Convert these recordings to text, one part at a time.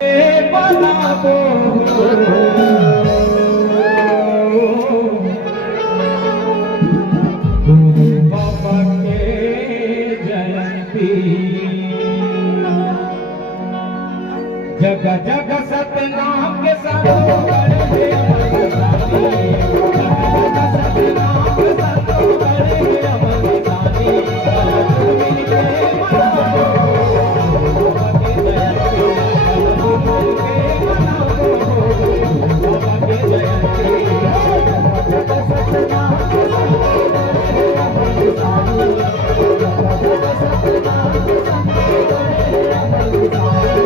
बनाबो गुरु बाबा के जयंती जग जग सतनाम के साधो करे अमर सानी जग जग सतनाम के साधो करे अमर सानी मिल के मनाओ बाबा के जयंती मिल के मनाओ बाबा के जयंती जग जग सतनाम के साधो करे अमर सानी जग जग सतनाम के साधो करे अमर सानी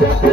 Thank you.